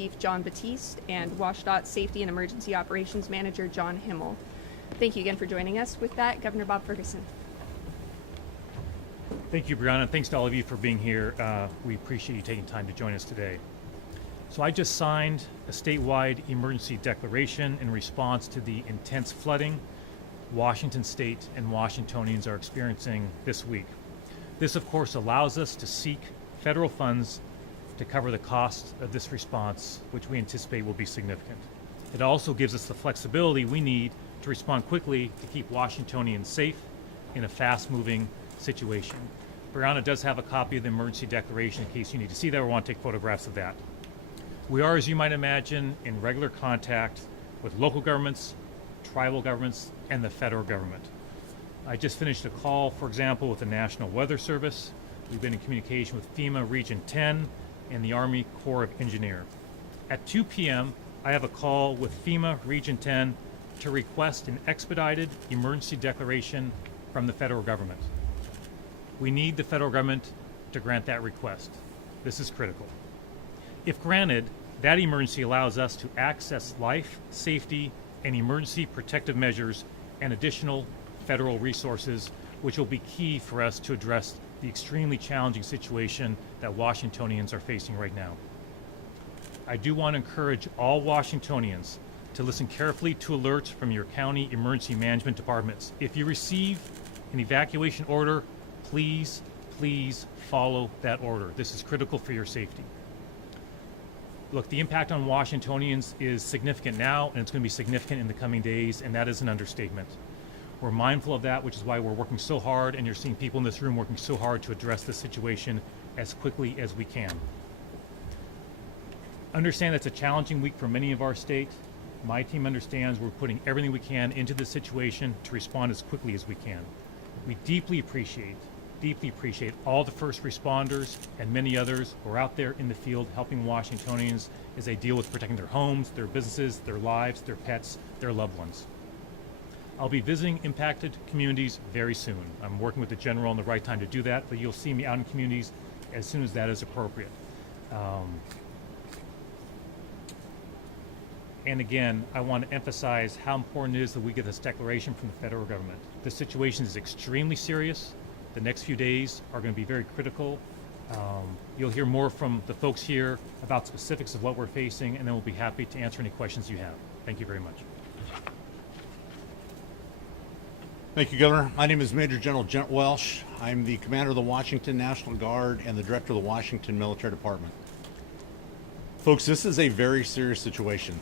Chief John Batiste and WashDOT Safety and Emergency Operations Manager John Himmel. Thank you again for joining us. With that, Governor Bob Ferguson. Thank you, Brianna. Thanks to all of you for being here. We appreciate you taking time to join us today. So I just signed a statewide emergency declaration in response to the intense flooding Washington State and Washingtonians are experiencing this week. This, of course, allows us to seek federal funds to cover the cost of this response, which we anticipate will be significant. It also gives us the flexibility we need to respond quickly to keep Washingtonians safe in a fast-moving situation. Brianna does have a copy of the emergency declaration in case you need to see that or want to take photographs of that. We are, as you might imagine, in regular contact with local governments, tribal governments, and the federal government. I just finished a call, for example, with the National Weather Service. We've been in communication with FEMA Region 10 and the Army Corps of Engineers. At 2 p.m., I have a call with FEMA Region 10 to request an expedited emergency declaration from the federal government. We need the federal government to grant that request. This is critical. If granted, that emergency allows us to access life, safety, and emergency protective measures and additional federal resources, which will be key for us to address the extremely challenging situation that Washingtonians are facing right now. I do want to encourage all Washingtonians to listen carefully to alerts from your county emergency management departments. If you receive an evacuation order, please follow that order. This is critical for your safety. Look, the impact on Washingtonians is significant now, and it's going to be significant in the coming days, and that is an understatement. We're mindful of that, which is why we're working so hard, and you're seeing people in this room working so hard to address this situation as quickly as we can. Understand that's a challenging week for many of our state. My team understands we're putting everything we can into this situation to respond as quickly as we can. We deeply appreciate all the first responders and many others who are out there in the field helping Washingtonians as they deal with protecting their homes, their businesses, their lives, their pets, their loved ones. I'll be visiting impacted communities very soon. I'm working with the General on the right time to do that, but you'll see me out in communities as soon as that is appropriate. And again, I want to emphasize how important it is that we get this declaration from the federal government. The situation is extremely serious. The next few days are going to be very critical. You'll hear more from the folks here about specifics of what we're facing, and then we'll be happy to answer any questions you have. Thank you very much. Thank you, Governor. My name is Major General Gent Welsh. I'm the commander of the Washington National Guard and the director of the Washington Military Department. Folks, this is a very serious situation.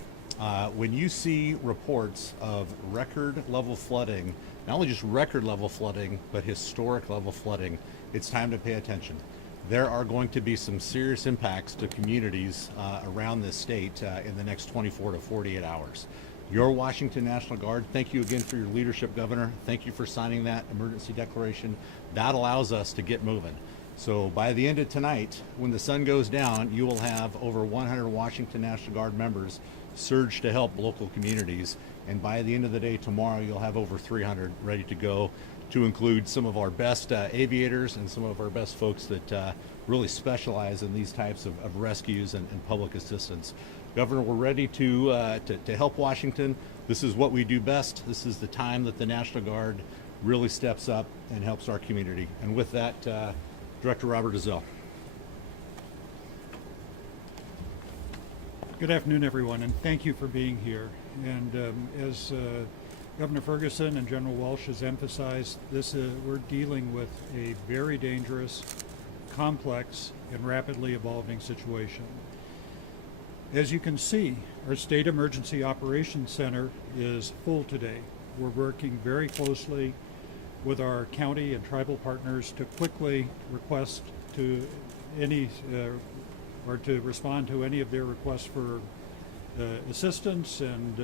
When you see reports of record level flooding, not only just record level flooding, but historic level flooding, it's time to pay attention. There are going to be some serious impacts to communities around this state in the next 24 to 48 hours. Your Washington National Guard, thank you again for your leadership, Governor. Thank you for signing that emergency declaration. That allows us to get moving. So by the end of tonight, when the sun goes down, you will have over 100 Washington National Guard members surge to help local communities. And by the end of the day tomorrow, you'll have over 300 ready to go, to include some of our best aviators and some of our best folks that really specialize in these types of rescues and public assistance. Governor, we're ready to help Washington. This is what we do best. This is the time that the National Guard really steps up and helps our community. And with that, Director Robert Ezell. Good afternoon, everyone, and thank you for being here. And as Governor Ferguson and General Welsh has emphasized, we're dealing with a very dangerous, complex, and rapidly evolving situation. As you can see, our State Emergency Operations Center is full today. We're working very closely with our county and tribal partners to quickly request to any or to respond to any of their requests for assistance, and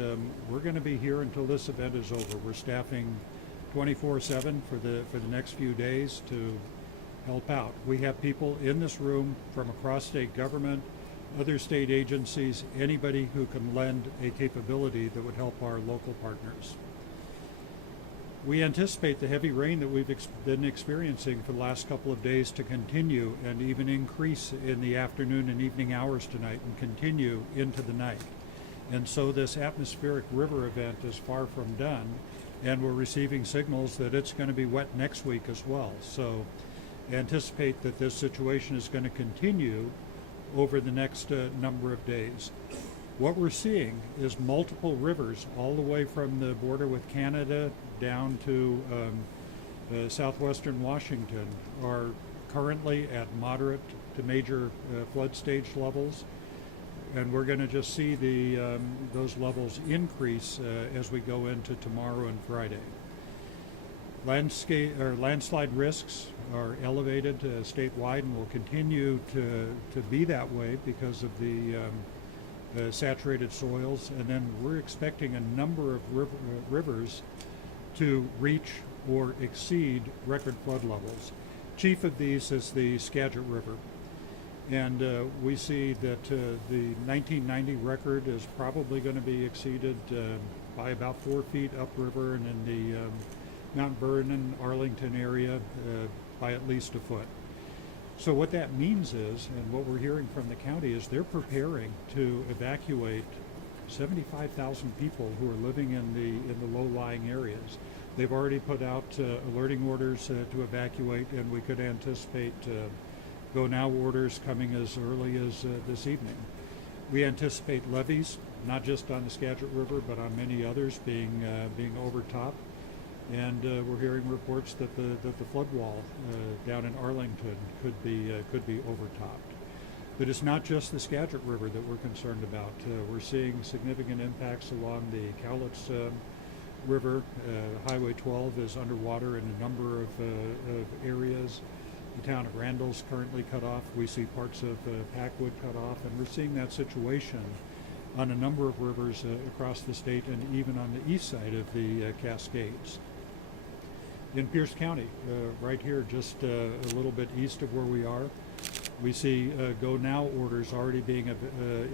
we're going to be here until this event is over. We're staffing 24/7 for the next few days to help out. We have people in this room from across state government, other state agencies, anybody who can lend a capability that would help our local partners. We anticipate the heavy rain that we've been experiencing for the last couple of days to continue and even increase in the afternoon and evening hours tonight and continue into the night. And so this atmospheric river event is far from done, and we're receiving signals that it's going to be wet next week as well. So anticipate that this situation is going to continue over the next number of days. What we're seeing is multiple rivers all the way from the border with Canada down to southwestern Washington are currently at moderate to major flood stage levels, and we're going to just see those levels increase as we go into tomorrow and Friday. Landslide risks are elevated statewide and will continue to be that way because of the saturated soils, and then we're expecting a number of rivers to reach or exceed record flood levels. Chief of these is the Skagit River, and we see that the 1990 record is probably going to be exceeded by about 4 feet upriver, and in the Mount Vernon, Arlington area by at least a foot. So what that means is, and what we're hearing from the county, is they're preparing to evacuate 75,000 people who are living in the low-lying areas. They've already put out alerting orders to evacuate, and we could anticipate go-now orders coming as early as this evening. We anticipate levees, not just on the Skagit River, but on many others being overtopped. And we're hearing reports that the flood wall down in Arlington could be overtopped. But it's not just the Skagit River that we're concerned about. We're seeing significant impacts along the Cowlitz River. Highway 12 is underwater in a number of areas. The town of Randall's currently cut off. We see parts of Packwood cut off, and we're seeing that situation on a number of rivers across the state and even on the east side of the Cascades. In Pierce County, right here, just a little bit east of where we are, we see go-now orders already being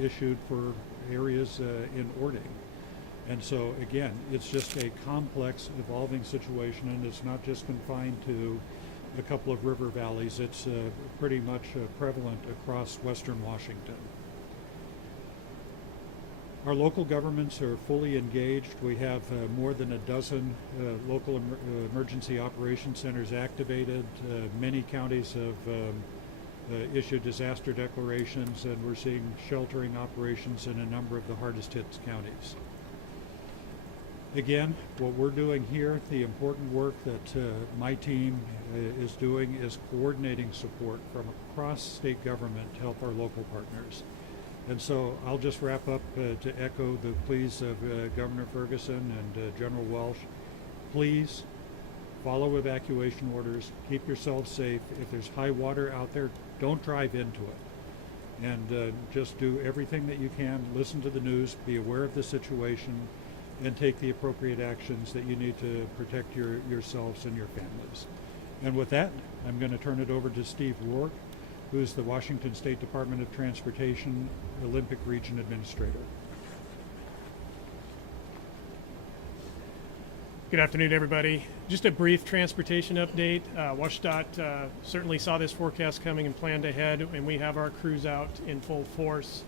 issued for areas in Ording. And so, again, it's just a complex, evolving situation, and it's not just confined to a couple of river valleys. It's pretty much prevalent across western Washington. Our local governments are fully engaged. We have more than a dozen local emergency operations centers activated. Many counties have issued disaster declarations, and we're seeing sheltering operations in a number of the hardest hit counties. Again, what we're doing here, the important work that my team is doing is coordinating support from across state government to help our local partners. And so I'll just wrap up to echo the pleas of Governor Ferguson and General Welsh. Please follow evacuation orders, keep yourselves safe. If there's high water out there, don't drive into it. And just do everything that you can, listen to the news, be aware of the situation, and take the appropriate actions that you need to protect yourselves and your families. And with that, I'm going to turn it over to Steve Rourke, who's the Washington State Department of Transportation Olympic Region Administrator. Good afternoon, everybody. Just a brief transportation update. WashDOT certainly saw this forecast coming and planned ahead, and we have our crews out in full force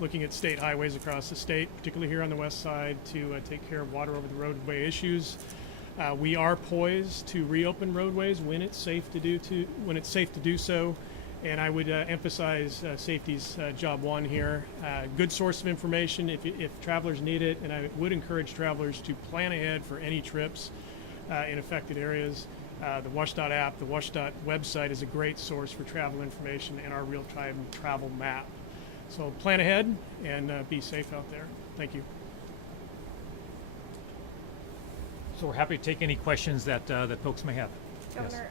looking at state highways across the state, particularly here on the west side, to take care of water over the roadway issues. We are poised to reopen roadways when it's safe to do so. And I would emphasize safety's job one here. Good source of information if travelers need it, and I would encourage travelers to plan ahead for any trips in affected areas. The WashDOT app, the WashDOT website is a great source for travel information and our real-time travel map. So plan ahead and be safe out there. Thank you. So we're happy to take any questions that folks may have. Governor,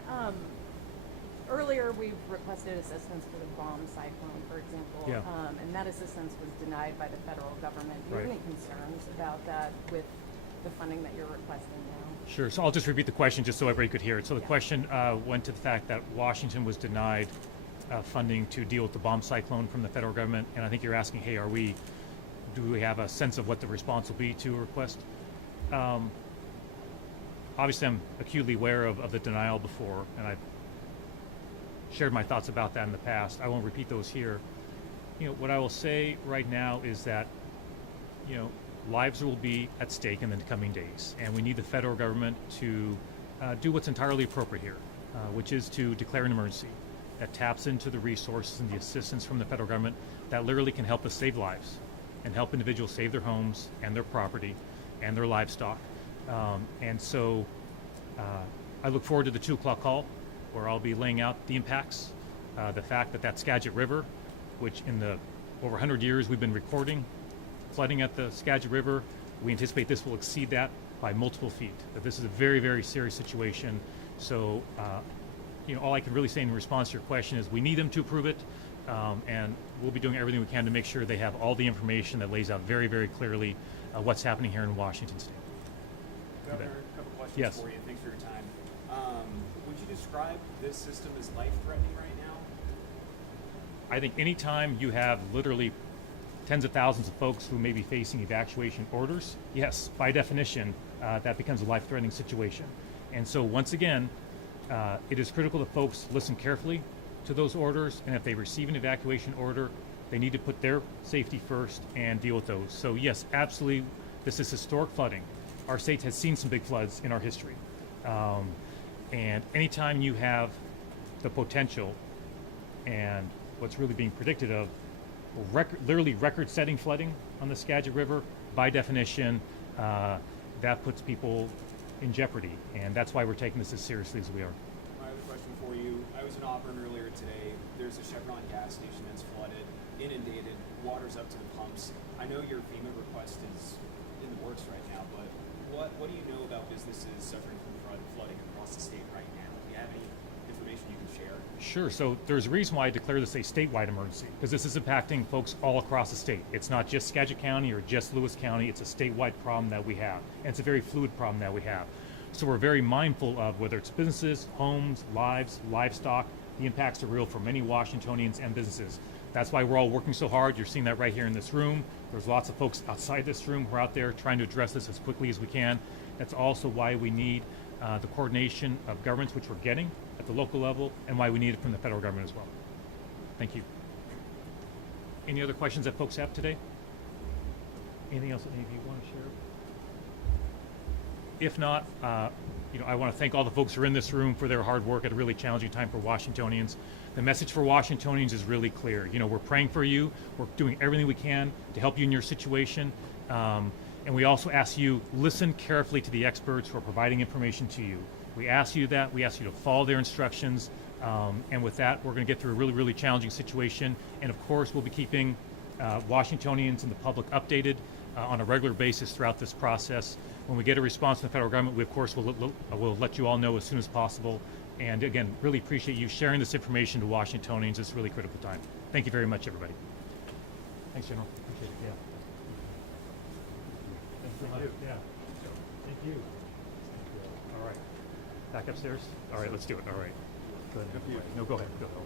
earlier we requested assistance for the bomb cyclone, for example, Yeah. And that assistance was denied by the federal government. Do you have Right. any concerns about that with the funding that you're requesting now? Sure. So I'll just repeat the question just so everybody could hear it. So the Yeah. question went to the fact that Washington was denied funding to deal with the bomb cyclone from the federal government, and I think you're asking, hey, do we have a sense of what the response will be to a request? obviously I'm acutely aware of the denial before, and I've shared my thoughts about that in the past. I won't repeat those here. What I will say right now is that, lives will be at stake in the coming days, and we need the federal government to do what's entirely appropriate here, which is to declare an emergency that taps into the resources and the assistance from the federal government that literally can help us save lives and help individuals save their homes and their property and their livestock. And so I look forward to the 2 o'clock call, where I'll be laying out the impacts, the fact that Skagit River, which in the over 100 years we've been recording flooding at the Skagit River, we anticipate this will exceed that by multiple feet. That this is a very, very serious situation. So, all I can really say in response to your question is we need them to approve it, and we'll be doing everything we can to make sure they have all the information that lays out very, very clearly what's happening here in Washington State. Governor, a couple questions Yes. for you. Thanks for your time. Would you describe this system as life-threatening right now? I think anytime you have literally tens of thousands of folks who may be facing evacuation orders, yes, by definition, that becomes a life-threatening situation. And so once again, it is critical that folks listen carefully to those orders, and if they receive an evacuation order, they need to put their safety first and deal with those. So yes, absolutely, this is historic flooding. Our state has seen some big floods in our history. And anytime you have the potential and what's really being predicted of literally record-setting flooding on the Skagit River, by definition, that puts people in jeopardy, and that's why we're taking this as seriously as we are. My other question for you, I was in Auburn earlier today. There's a Chevron gas station that's flooded, inundated, water's up to the pumps. I know your FEMA request is in the works right now, but what do you know about businesses suffering from flooding across the state right now? Do you have any information you can share? Sure. So there's a reason why I declare this a statewide emergency, because this is impacting folks all across the state. It's not just Skagit County or just Lewis County. It's a statewide problem that we have, and it's a very fluid problem that we have. So we're very mindful of whether it's businesses, homes, lives, livestock. The impacts are real for many Washingtonians and businesses. That's why we're all working so hard. You're seeing that right here in this room. There's lots of folks outside this room who are out there trying to address this as quickly as we can. That's also why we need the coordination of governments, which we're getting at the local level, and why we need it from the federal government as well. Thank you. Any other questions that folks have today? Anything else that any of you want to share? If not, I want to thank all the folks who are in this room for their hard work at a really challenging time for Washingtonians. The message for Washingtonians is really clear. We're praying for you. We're doing everything we can to help you in your situation. And we also ask you, listen carefully to the experts who are providing information to you. We ask you that. We ask you to follow their instructions. And with that, we're going to get through a really, really challenging situation. And of course, we'll be keeping Washingtonians and the public updated on a regular basis throughout this process. When we get a response from the federal government, we of course will let you all know as soon as possible. And again, really appreciate you sharing this information to Washingtonians. It's a really critical time. Thank you very much, everybody. Thanks, General. Appreciate it. Yeah. Thanks so much. Yeah. Thank you. All right. Back upstairs? All right, let's do it. All right. Go ahead. No, go ahead. Go ahead.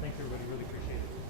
Thanks, everybody. Really appreciate it.